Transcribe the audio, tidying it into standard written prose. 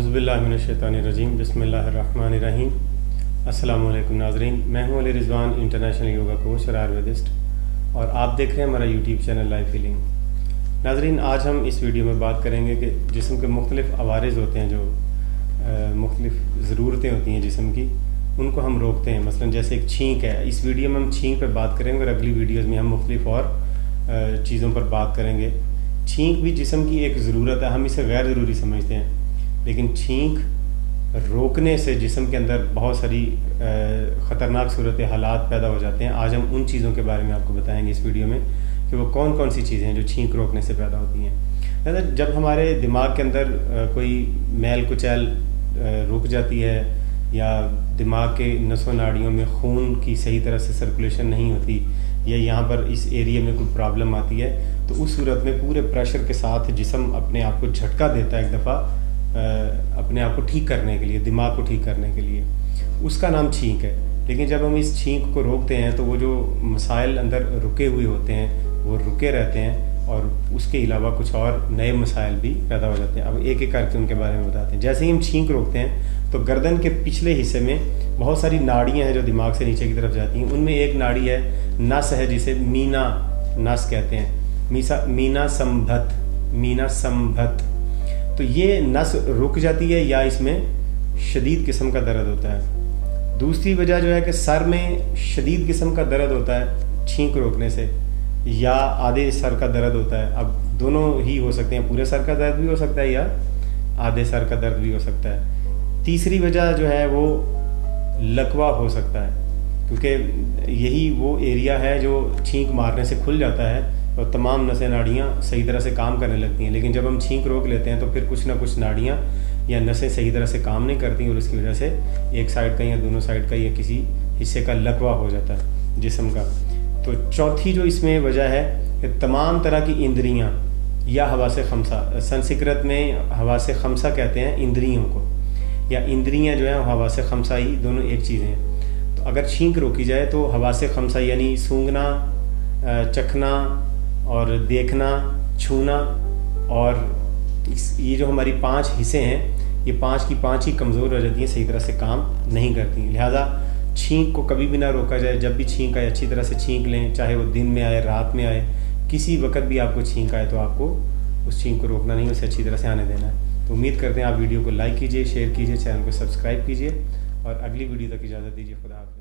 औज़ुबिल्लाहिमिनश्शैतानिर्रजीम बिस्मिल्लाहिर्रहमानिर्रहीम। अस्सलाम वालेकुम नाज़रीन, मैं हूं Ali Rizwan, international yoga coach और आयुर्वेदिस्ट, और आप देख रहे हैं हमारा यूट्यूब चैनल लाइफ हीलिंग। नाज़रीन, आज हम इस वीडियो में बात करेंगे कि जिस्म के मुख्तलिफ़ अवारिज़ होते हैं, जो मुख्तलिफ़ ज़रूरतें होती हैं जिस्म की, उनको हम रोकते हैं। मसलन जैसे एक छींक है, इस वीडियो में हम छींक पर बात करेंगे और अगली वीडियोज़ में हम मुख्तलिफ़ और चीज़ों पर बात करेंगे। छींक भी जिस्म की एक ज़रूरत है, हम इसे गैर ज़रूरी समझते हैं, लेकिन छींक रोकने से जिस्म के अंदर बहुत सारी ख़तरनाक सूरत हालात पैदा हो जाते हैं। आज हम उन चीज़ों के बारे में आपको बताएंगे इस वीडियो में कि वो कौन कौन सी चीज़ें हैं जो छींक रोकने से पैदा होती हैं। जब हमारे दिमाग के अंदर कोई मैल कुचैल रुक जाती है या दिमाग के नसों नाड़ियों में खून की सही तरह से सर्कुलेशन नहीं होती या यहाँ पर इस एरिया में कोई प्रॉब्लम आती है, तो उस सूरत में पूरे प्रेशर के साथ जिस्म अपने आप को झटका देता है एक दफ़ा अपने आप को ठीक करने के लिए, दिमाग को ठीक करने के लिए। उसका नाम छींक है। लेकिन जब हम इस छींक को रोकते हैं तो वो जो मसाइल अंदर रुके हुए होते हैं वो रुके रहते हैं और उसके अलावा कुछ और नए मसाइल भी पैदा हो जाते हैं। अब एक एक करके उनके बारे में बताते हैं। जैसे ही हम छींक रोकते हैं तो गर्दन के पिछले हिस्से में बहुत सारी नाड़ियाँ हैं जो दिमाग से नीचे की तरफ जाती हैं। उनमें एक नाड़ी है, नस है, जिसे मीना नस कहते हैं, मीना संभत। तो ये नस रुक जाती है या इसमें शदीद किस्म का दर्द होता है। दूसरी वजह जो है कि सर में शदीद किस्म का दर्द होता है छींक रोकने से, या आधे सर का दर्द होता है। अब दोनों ही हो सकते हैं, पूरे सर का दर्द भी हो सकता है या आधे सर का दर्द भी हो सकता है। तीसरी वजह जो है वो लकवा हो सकता है, क्योंकि यही वो एरिया है जो छींक मारने से खुल जाता है और तमाम नसें नाड़ियाँ सही तरह से काम करने लगती हैं। लेकिन जब हम छींक रोक लेते हैं तो फिर कुछ ना कुछ नाड़ियाँ या नसें सही तरह से काम नहीं करती और उसकी वजह से एक साइड का या दोनों साइड का या किसी हिस्से का लकवा हो जाता है जिस्म का। तो चौथी जो इसमें वजह है कि तमाम तरह की इंद्रियाँ या हवासे खमसा, संस्कृत में हवासे खमसा कहते हैं इंद्रियों को, या इंद्रियाँ जो हैं हवासे खमसा ही दोनों एक चीज़ें हैं। तो अगर छींक रोकी जाए तो हवासे खमसा यानी सूंघना, चखना और देखना, छूना, और ये जो हमारी 5 हिस्से हैं ये 5 की 5 ही कमज़ोर हो जाती हैं, सही तरह से काम नहीं करती। लिहाजा छींक को कभी भी ना रोका जाए। जब भी छींक आए अच्छी तरह से छींक लें, चाहे वो दिन में आए, रात में आए, किसी वक्त भी आपको छींक आए तो आपको उस छींक को रोकना नहीं, उसे अच्छी तरह से आने देना है। तो उम्मीद करते हैं आप वीडियो को लाइक कीजिए, शेयर कीजिए, चैनल को सब्सक्राइब कीजिए और अगली वीडियो तक इजाज़त दीजिए। खुदा हाफ़िज़।